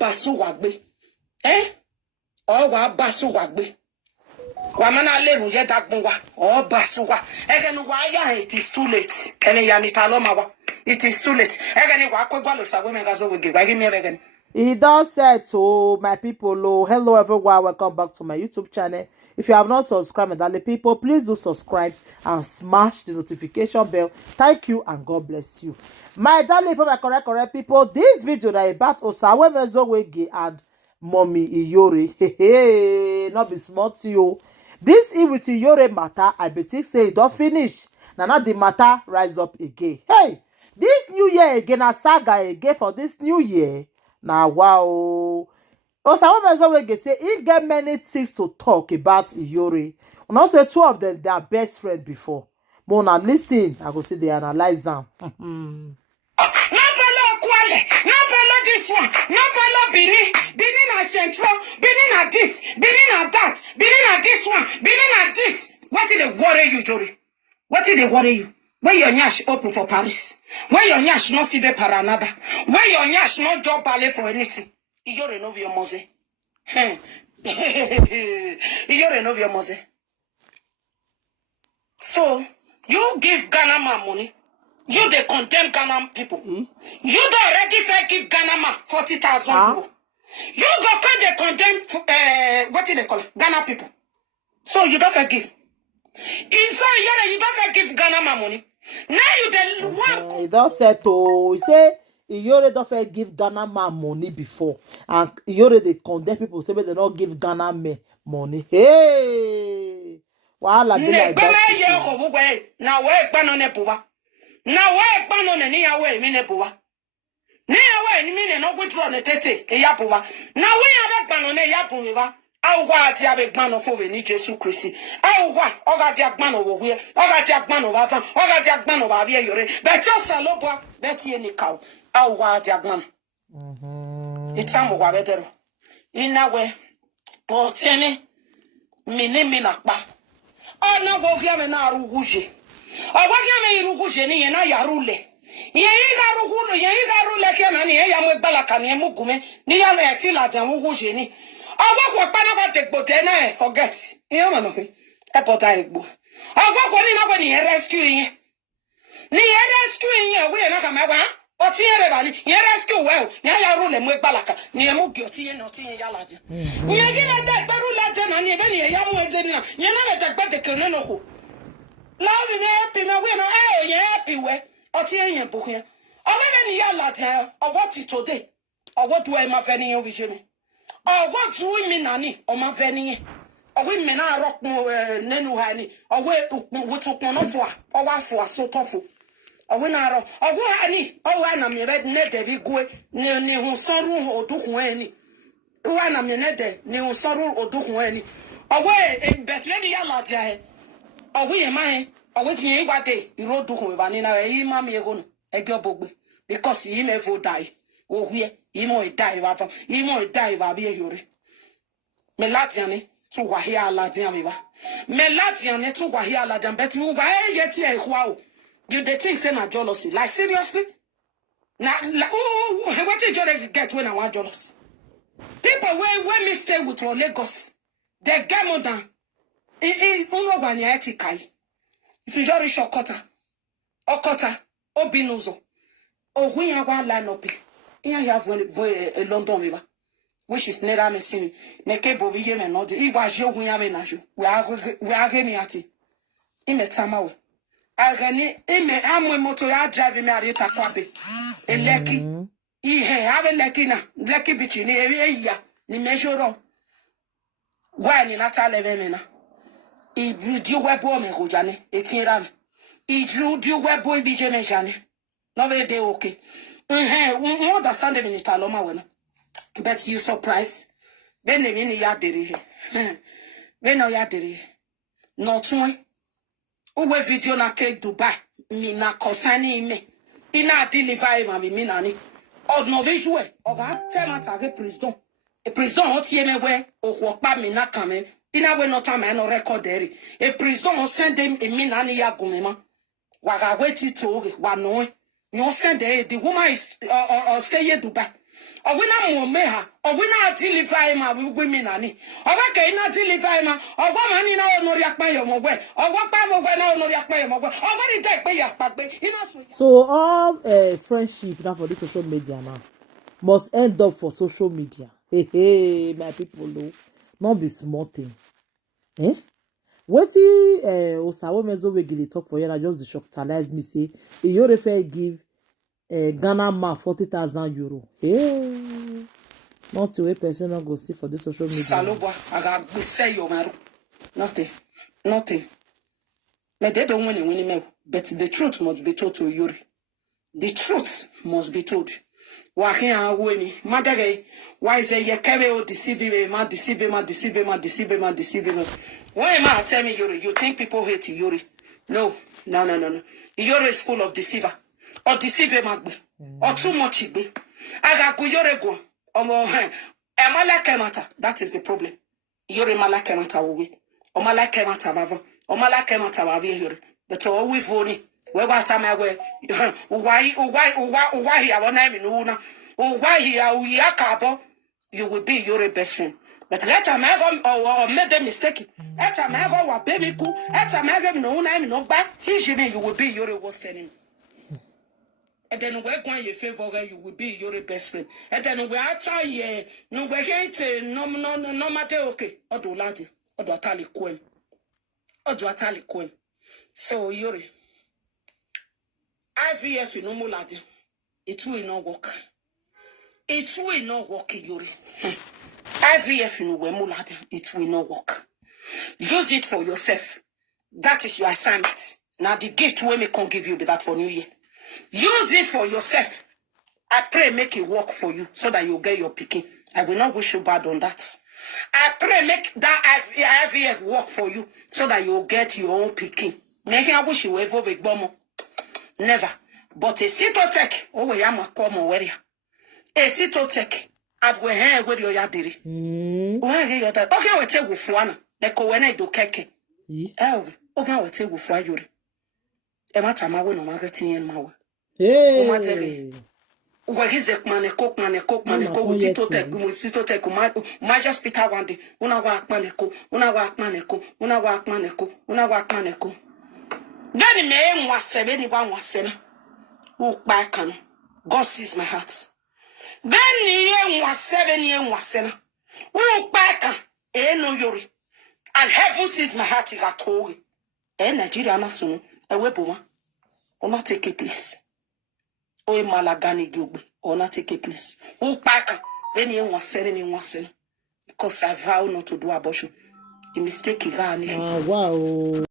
basu wagbe. Oh, wa basu wagbe. Wamana le muje dakbwa. Oh, basu wa. Egenu wa ya it is too late. Ene ya nitaloma wa. It is too late. Egeni wa kwegwa lo sawe megazo wege. Wagi mi egeni. He does say to my people, oh, hello everyone, welcome back to my YouTube channel. If you have not subscribed, darling people, please do subscribe and smash the notification bell. Thank you and God bless you. My darling people, my correct people, this video that about Osawe Mezowege and Mommy Iyore, hey, not be smart to you. This with Iyore matter, I be think say it don't finish. Now the matter rise up again. Hey, this new year again, a saga again for this new year. Now, wow. Osawe Mezowege say he get many things to talk about Iyore. And also two of them, they are best friends before. But now listen, I go see they analyze them. No follow Kwale, no follow this one, no follow Bini, Bini na Central, Bini na this, Bini na that, Bini na this one, Bini na this. What did they worry you, Jory? What did they worry you? Where your nyash open for Paris? Where your nyash not sibe paranada? Where your nyash not job ballet for anything? You renove your mose. You renove your mose. So you give Ghana man money. You they condemn Ghana people. You don't already fair give Ghana man 40,000 euro. You go they condemn what do they call it? Ghana people. So you don't forgive. Inside you don't forgive Ghana man money. Now you the one. He don't say to, he say Iyore don't fair give Ghana man money before, and Iyore they condemn people say they don't give Ghana men money. Hey, wahala be like that. Now where ban on a pova. Now where ban on any away mine pova. Near way mean no withdraw the tete a yapova. Now we have a ban on a yapuva. Au wa ti abe gban of over ni Jesu Christi. Au wa oga ti agban over here. Oga ti agban over tam. Oga ti agban over here yore. Bet your salopwa bet ye ni cow. Au wa ti agban. It's am wa betero. Ina we o tene mini minakpa. O na go via me na ruguje. O wa via me ruguje ni ye na ya rule. Ye ga rugulu ye ga rule ke na ni ye ya mo gbalaka ni mu gume ni ya le ti la dan ruguje ni. I work with Panama forget. You know, a potato. I work with nobody rescuing. Near rescuing you, we are not a matter. What's here, everybody? You rescue well. Now you rule and with Balaka. Near Muguti and not in Yalaja. We are giving that Barulajan and even a young legend. You never take better Kunoho. Love in happy, my winner, eh, happy way. Or tearing a book here. Or even Yalaja, or what is today? Or what do I have any of vision? Oh, what do we mean, Nanny, or my venny? Or women are rock no Nenu Honey, or where we took one of or one for so tough. Or when I or what honey, oh, when I'm red net, every go near who sorrow or do any. When I'm net, near sorrow or do any. Away in Bethlehem, Yalaja. Or we am I, or which you what day you wrote to him, Vanina, mammy, a girl, because he never die. Oh, here. Imo die wafa imo die wa be yori me latiane to wa hia aladian me ba me latiane to wa hia aladian bet mu ba yet e hwa o you dey think say na jealousy like seriously na what did you get when I want jealous people when me stay with from Lagos they get more than in uno bani etikai if you just okota obinuzo o hu ya wa line up. You have a London river, which is never missing. Make a bovie and not the Iwa we have in Ajo. We are getting at it. In a Tamawe. I can am motor driving me at it. A lecky. He have a lecky now. Lecky bitch in the area. The measure on. When in Natal Levena. He drew web boy, Jane, a tiran. He drew web boy, BJ Mejane. No very day, okay. We understand them in Italoma when, but you surprise. Then they mean yadiri. They no yadiri. Not one. Uwe video na ke Dubai. Mi na kosani me. Ina deliver ma mi minani. Od no visual. Oga tema tage president. E president o tie me we o kwa mi na kame. Ina we no time no record there. E president o send them e minani ya gumema. Waga weti to wa no. You send the woman is stay here Dubai. Owina mo meha, owina tilify ma women ani. Obaka ina tilify ma, ogwa mani na onori akpa yo mogwe. Ogwa pa mogwe na onori akpa yo mogwe. Ogwa ni take pe yakpa pe. So all friendship now for this social media now must end up for social media. Hey, my people, no, not be small thing. Eh? Wetin Osawo Mezowegele talk for here, just the shock talize me say Iyorefe give Ghana man 40,000 euro. Hey, not the way person not go see for this social media. Salobwa, I got say your maru. Nothing. But they don't win me. But the truth must be told to Yuri. The truth must be told. Wahia wemi madage why say ye carry o deceive me ma deceive me. Why am I tell me Yuri? You think people hate Yuri? No. Yuri is full of deceiver. Or deceive magbe. Or too much igbe. Aga go Yuri go. Omo emala kemata. That is the problem. Yuri mala kemata we. Omala kemata bavo. Omala kemata bavi Yuri. But all we voni. We wa time we why here one name no na why here we akabo you will be your best friend. But let a man or made a mistake. Let a man or baby cool. Let a man no name no back. He should be you will be your worst enemy. And then we're going your favor, you will be your best friend. And then we are trying, no, we hate no matter okay. Or do ladi, or do atali queen. Or do atali queen. So, Yuri, IVF in no ladi. It will not work. It will not work, Yuri. IVF in no ladi. It will not work. Use it for yourself. That is your assignment. Now, the gift we may can give you be that for New Year. Use it for yourself. I pray make it work for you so that you'll get your picking. I will not wish you bad on that. I pray make that IVF work for you so that you'll get your own picking. Make I wish you ever with bomo. Never. But a Cytotec, oh we am a common warrior. A Cytotec at we hair where you are diri. Okay, we take with one. The coene do keke. Okay, we take with fly yuri. Emata mawe no marketing and mawe. Hey. Uwagize maneko Cytotec Major Peter one day. Una work maneko. Then me was 71 was seven. Walk back on. God sees my heart. Then ye was 7 years was seven. Walk back on. No Yuri. And heaven sees my heart. He got told. Nigeria nasun. A weboma. Or not take a place. O malagani dugbe. Or not take a place. Walk back on. Then ye was 7 years was seven. Because I vow not to do abortion. The mistake he ran. Wow.